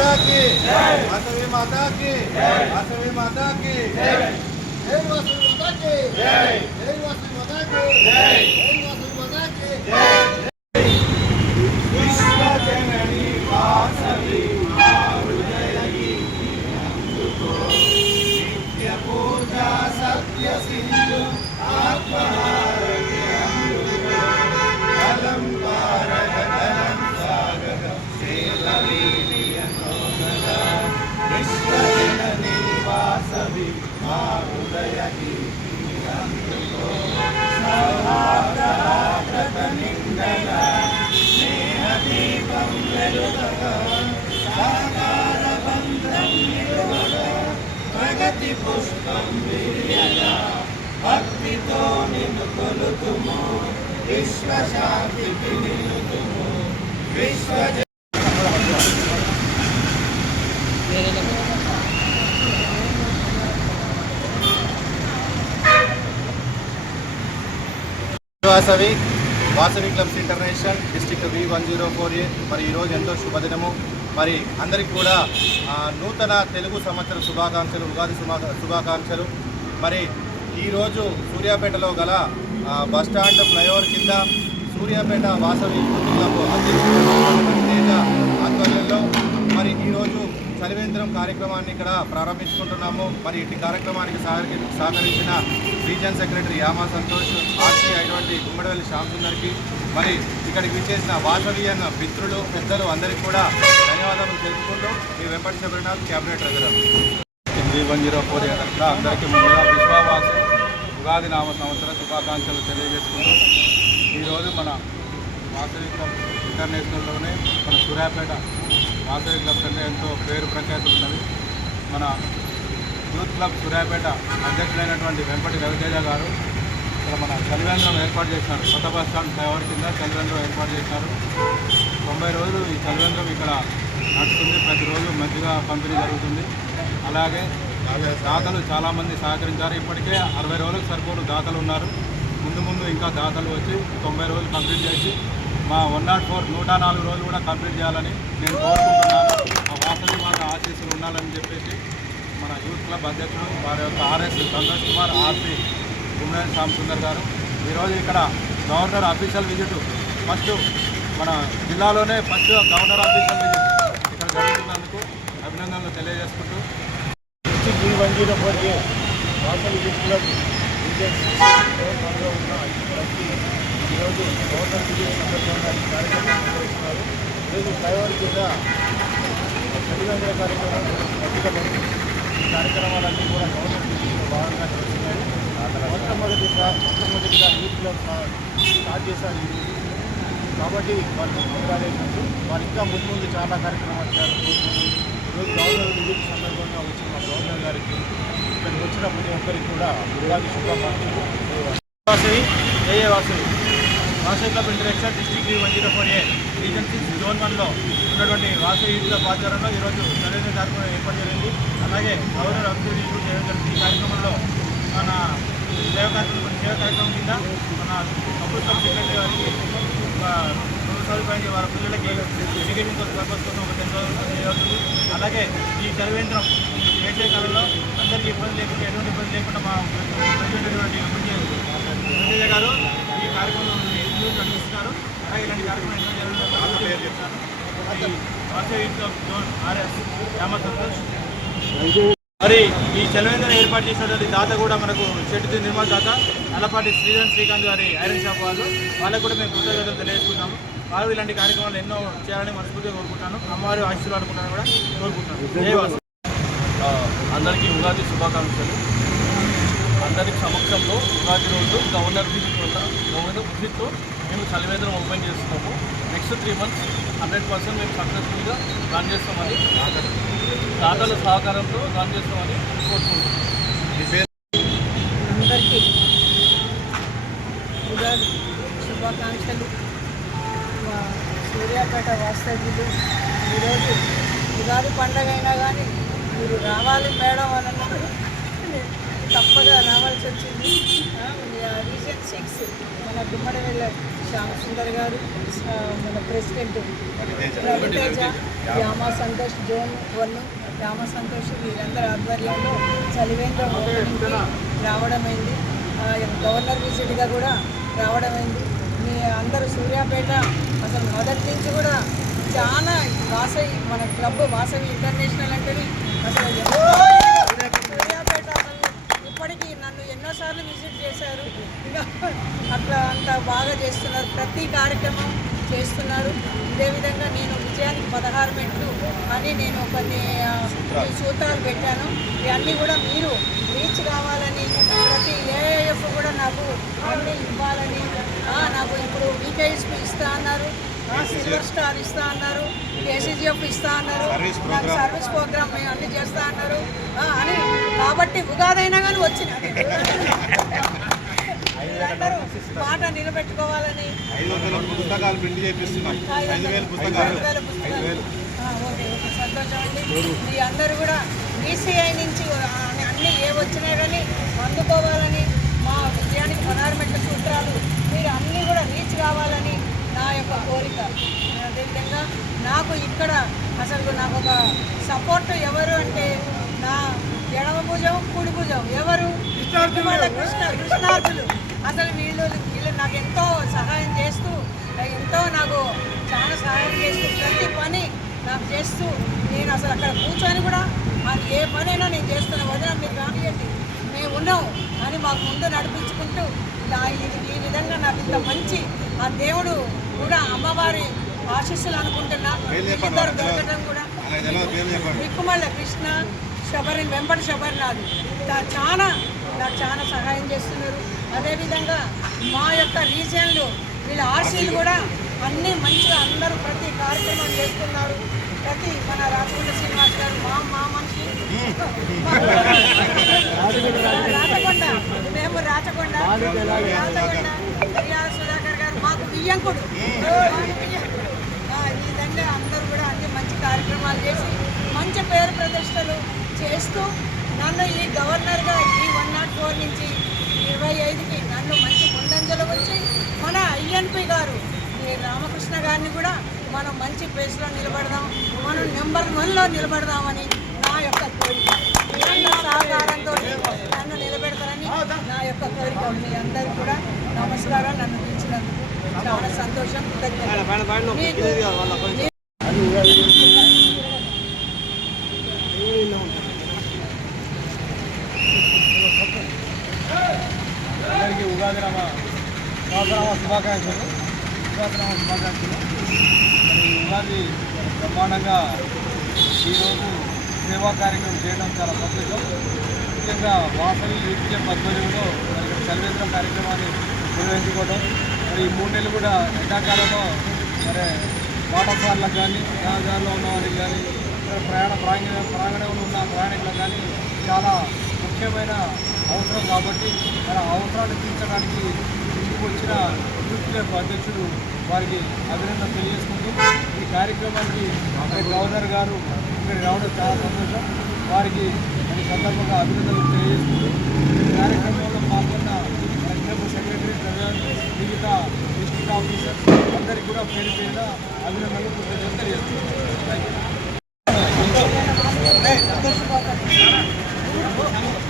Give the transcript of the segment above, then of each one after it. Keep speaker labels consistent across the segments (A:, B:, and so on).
A: माता की वासवी माता की वासवी माता की जय वासवी माता की जय जय वासवी माता की जय जय वासवी माता की
B: जय पूजा सत्य Sindhu
A: Vasavi Vasavi clubs international district V one zero four A. మరి ఈరోజు ఎంతో శుభదినము. మరి అందరికీ కూడా నూతన తెలుగు సంవత్సర శుభాకాంక్షలు ఉగాది శుభా శుభాకాంక్షలు. మరి ఈరోజు సూర్యాపేటలో గల బస్టాండ్ బస్ స్టాండ్ ఫ్లైఓవర్ కింద సూర్యాపేట వాసవి యూత్ అధ్యక్షుడు ఆధ్వర్యంలో మరి ఈరోజు చలివేంద్రం కార్యక్రమాన్ని ఇక్కడ ప్రారంభించుకుంటున్నాము. మరి ఇటు కార్యక్రమానికి సహకరి సహకరించిన రీజన్ సెక్రటరీ యామా సంతోష్ ఆర్సీ అయినటువంటి గుమ్మడివల్లి శ్యామ్ సుందర్కి మరి ఇక్కడికి విచ్చేసిన వాసవియన్ మిత్రులు పెద్దలు అందరికీ కూడా ధన్యవాదాలు తెలుపుకుంటూ మీ Vempati Sabarinath cabinet regular
B: three one zero four అందరికీ ముందుగా విశ్వావాసు ఉగాది నామ సంవత్సర శుభాకాంక్షలు తెలియజేసుకుంటూ ఈరోజు మన వాసవి క్లబ్ ఇంటర్నేషనల్లోనే మన సూర్యాపేట వాసవి క్లబ్స్ అంటే ఎంతో పేరు ప్రఖ్యాతులు ఉన్నది మన యూత్ క్లబ్ సూర్యాపేట అధ్యక్షుడైనటువంటి వెంపటి రవితేజ గారు ఇక్కడ మన చలివేంద్రం ఏర్పాటు చేసినారు. కొత్త బస్ స్టాండ్ ఫ్లైఓవర్ కింద చలివేంద్రం ఏర్పాటు చేసినారు. తొంభై రోజులు ఈ చలివేంద్రం ఇక్కడ నడుస్తుంది. ప్రతిరోజు మంచిగా పంపిణీ జరుగుతుంది. అలాగే దాతలు చాలామంది సహకరించారు. ఇప్పటికే అరవై రోజులకు సరిపోను దాతలు ఉన్నారు. ముందు ముందు ఇంకా దాతలు వచ్చి తొంభై రోజులు కంప్లీట్ చేసి మా వన్ నాట్ ఫోర్ నూట నాలుగు రోజులు కూడా కంప్లీట్ చేయాలని నేను కోరుకుంటున్నాను. ఆ వాసవి వాళ్ళ ఆశీస్సులు ఉండాలని చెప్పేసి మన యూత్ క్లబ్ అధ్యక్షుడు వారి యొక్క ఆర్ఎస్ సంతోష్ కుమార్ ఆర్పి గుమ్మడి శ్యామ్ సుందర్ గారు. ఈరోజు ఇక్కడ గవర్నర్ అఫీషియల్ విజిట్ ఫస్ట్ మన జిల్లాలోనే ఫస్ట్ గవర్నర్ అఫీషియల్ విజిట్ ఇక్కడ జరుగుతున్నందుకు అభినందనలు తెలియజేసుకుంటూ.
A: One zero four A Vasavi youth club మనలో ఉన్న ప్రతి ఈరోజు గవర్నర్ విజయ సందర్భంగా ఈ కార్యక్రమం నిర్వహిస్తున్నారు ఈరోజు ఫ్లైఓవర్ కింద చలివేంద్ర కార్యక్రమం అధిక ఈ కార్యక్రమాలన్నీ కూడా గవర్నర్ విజయంలో భాగంగా నిర్వహిస్తున్నారు మొట్టమొదటిగా మొట్టమొదటిగా యూత్ క్లబ్ స్టార్ట్ చేశారు కాబట్టి వాళ్ళకి కంగ్రాచులేషన్స్ వారు ఇంకా ముందు ముందు చాలా కార్యక్రమాలు చేయాలని ఈరోజు గవర్నర్ విజిట్ సందర్భంగా వచ్చిన మా గవర్నర్ గారికి ఇక్కడికి వచ్చిన ప్రతి ఒక్కరికి కూడా ఉగాది శుభాకాంక్షలు.
C: Vasavi AA Vasavi. Vasavi club interaction district one zero four A region six zone వన్లో ఉన్నటువంటి వాసవి యూత్ క్లబ్ ఆధ్వర్యంలో ఈరోజు సరైన కార్యక్రమం ఏర్పాటు జరిగింది. అలాగే గవర్నర్ అభివృద్ధి ఈరోజు ఈ కార్యక్రమంలో మన సేవ కార్యక్రమం సేవ కార్యక్రమం కింద మన అప్పుడు క్లబ్ సెక్రటరీ గారికి రెండు సదుపాయం వారి పిల్లలకి ఎడ్యుకేషన్ కోసం పర్పస్ కోసం ఒక టెన్ థౌసండ్ అలాగే ఈ చలివేంద్రం వేసే కాలంలో అందరికీ ఇబ్బంది లేకుండా ఎటువంటి ఇబ్బంది లేకుండా మా వెంకయ్య గారు ఈ కార్యక్రమం నడిపిస్తున్నారు అలాగే ఇలాంటి కార్యక్రమం ఎన్నో జరుగుతుంది చెప్తాను రామ సంతోష్. మరి ఈ చలవేంద్రం ఏర్పాటు చేసినటువంటి దాత కూడా మనకు చెట్టు నిర్మాణ దాత అల్లపాటి శ్రీధర్ శ్రీకాంత్ గారి ఐరన్ షాప్ వాళ్ళు. వాళ్ళకు కూడా మేము కృతజ్ఞతలు తెలియజేసుకుంటాము. వాళ్ళు ఇలాంటి కార్యక్రమాలు ఎన్నో చేయాలని మనస్ఫూర్తిగా కోరుకుంటాను. అమ్మవారి ఆశీస్సులు అనుకుంటాను కూడా కోరుకుంటాను.
B: అందరికీ ఉగాది శుభాకాంక్షలు. అందరి సమక్షంలో ఉగాది రోజు గవర్నర్ విజిట్ వల్ల గవర్నర్ విజిట్తో మేము చలివేంద్రం ఓపెన్ చేస్తున్నాము. Next three months hundred percent మేము సక్సెస్ఫుల్గా రన్ చేస్తామని దాతల సహకారంతో రన్ చేస్తామని కోరుకుంటున్నాం.
D: అందరికీ ఉగాది శుభాకాంక్షలు. మా సూర్యాపేట వాస్తవ్యులు. ఈరోజు ఉగాది పండగ అయినా కానీ మీరు రావాలి మేడం అని అన్నారు తప్పగా రావాల్సి వచ్చింది. ఆ, రీజన్ సిక్స్ మన గుమ్మడివెల్ల శ్యామ్ సుందర్ గారు మన president Raviteja Rama Santosh zone one Rama Santosh వీరందరి ఆధ్వర్యంలో చలివేంద్రం రావడమైంది. గవర్నర్ విజిట్గా కూడా రావడమైంది. మీ అందరూ సూర్యాపేట అసలు మొదటి నుంచి కూడా చాలా వాసవి మన క్లబ్ వాసవి ఇంటర్నేషనల్ అంటేనే అసలు ఇప్పటికీ నన్ను ఎన్నోసార్లు విజిట్ చేశారు. అట్లా అంత బాగా చేస్తున్నారు. ప్రతి కార్యక్రమం చేస్తున్నారు. ఇదే విధంగా నేను విజయానికి పదహారు మెట్లు అని నేను కొన్ని సూత్రాలు పెట్టాను. ఇవన్నీ కూడా మీరు రీచ్ కావాలని ప్రతి ఏఎఫ్ కూడా నాకు అన్నీ ఇవ్వాలని నాకు ఇప్పుడు వీకేఎస్పీ ఇస్తా అన్నారు. సిల్వర్ స్టార్ ఇస్తా అన్నారు ఏసీజీఎఫ్ ఇస్తా అన్నారు నాకు సర్వీస్ ప్రోగ్రామ్ అన్ని చేస్తా అన్నారు. అని కాబట్టి ఉగాది అయినా కానీ వచ్చిన. మీరందరూ మాట నిలబెట్టుకోవాలని.
A: పుస్తకాలు ప్రింట్
D: ఓకే ఓకే సంతోషం అండి మీ అందరూ కూడా బీసీఐ నుంచి అన్ని- అన్ని ఏ వచ్చినా కానీ అందుకోవాలని మా విజయానికి పనారమెట్ల సూత్రాలు మీరు అన్నీ కూడా రీచ్ కావాలని నా యొక్క కోరిక అదేవిధంగా నాకు ఇక్కడ అసలు నాకు ఒక సపోర్ట్ ఎవరు అంటే నా ఎడమ భుజం కుడి భుజం. ఎవరు? కృష్ణ కృష్ణార్థులు అసలు వీళ్ళు వీళ్ళు నాకు ఎంతో సహాయం చేస్తూ ఎంతో నాకు చాలా సహాయం చేస్తూ ప్రతి పని నాకు చేస్తూ నేను అసలు అక్కడ కూర్చొని కూడా అది ఏ పనైనా నేను చేస్తున్నా వదిన మీరు కానియండి మేము ఉన్నాం అని మాకు ముందు నడిపించుకుంటూ ఇలా ఇది ఈ విధంగా నాకు ఇంత మంచి ఆ దేవుడు కూడా అమ్మవారి ఆశీస్సులు అనుకుంటున్నా. ఇద్దరు దొరకడం కూడా
A: అలాగే
D: దిక్కుమల్ల కృష్ణ శబరి వెంపటి శబరినాథ్. తా- చాలా నాకు చాలా సహాయం చేస్తున్నారు. అదేవిధంగా మా యొక్క రీజియన్లో వీళ్ళ ఆర్సీలు కూడా అన్నీ మంచిగా అందరూ ప్రతి కార్యక్రమం చేస్తున్నారు. ప్రతి మన రాజకొండ శ్రీనివాస్ గారు మా మా మనిషి. రాచకొండ మేము రాచకొండ రాచకొండ సుధాకర్ గారు మాకు బియ్యంకుడు ఆ, ఇదంటే అందరూ కూడా అన్ని మంచి కార్యక్రమాలు చేసి మంచి పేరు ప్రతిష్టలు చేస్తూ నన్ను ఈ గవర్నర్గా ఈ వన్ నాట్ ఫోర్ నుంచి ఇరవై ఐదుకి నన్ను మంచి ముందంజలు వచ్చి మన ఐఎన్పి గారు ఈ రామకృష్ణ గారిని కూడా మనం మంచి ప్లేస్లో నిలబడదాం మనం నెంబర్ వన్లో నిలబడదామని నా యొక్క కోరిక. సహకారంతో నన్ను నిలబెడతారని నా యొక్క కోరిక మీ అందరికీ కూడా నమస్కారం నన్ను పిలిచినందుకు చాలా సంతోషం కృతజ్ఞతలు. మీకు
E: అందరికీ ఉగాది రామ సంవత్సరామ శుభాకాంక్షలు సంవత్సరామ శుభాకాంక్షలు మరి ఉగాది బ్రహ్మాండంగా ఈరోజు సేవా కార్యక్రమం చేయడం చాలా సంతోషం. ముఖ్యంగా వాసవి యూత్య పద్ధతిలో మరి కార్యక్రమాన్ని నిర్వహించుకోవడం మరి ఈ మూడు నెలలు కూడా ఎండాకాలంలో మరి వాటర్ కానీ రహదారిలో ఉన్న వారికి కానీ ప్రయాణ ప్రాంగణ ప్రాంగణంలో ఉన్న ప్రయాణికులకు కానీ చాలా ముఖ్యమైన అవసరం కాబట్టి మన అవసరాలు తీర్చడానికి ఇంటికి వచ్చిన యూత్ అధ్యక్షుడు వారికి అభినందన తెలియజేసుకుంటూ ఈ కార్యక్రమానికి గవర్నర్ గారు ఇక్కడ రావడం చాలా సంతోషం. వారికి ఈ సందర్భంగా అభినందనలు తెలియజేసుకుంటూ ఈ కార్యక్రమంలో పాల్గొన్న మన క్లబ్ సెక్రటరీ ట్రెజరర్ మిగతా డిస్ట్రిక్ట్ ఆఫీసర్స్ అందరికీ కూడా పేరు పేరున అభినందనలు కృతజ్ఞతలు తెలియజేస్తున్నాను థ్యాంక్ యూ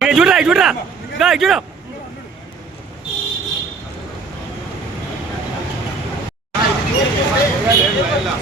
F: ఏ చూడరా ఇటు చూడరా గా ఇటు చూడు
A: వెళ్ళా